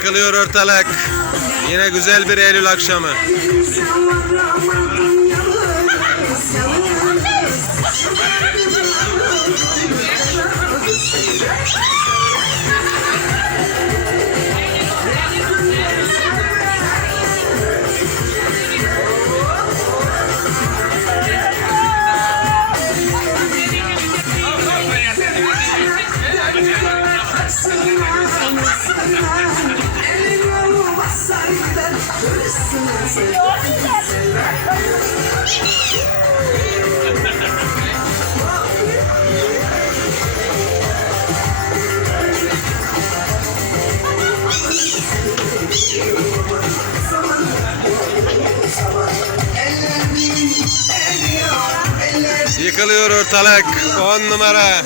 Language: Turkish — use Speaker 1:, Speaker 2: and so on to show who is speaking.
Speaker 1: Yıkılıyor ortalık. Yine güzel bir Eylül akşamı. Yıkılıyor ortalık. On numara.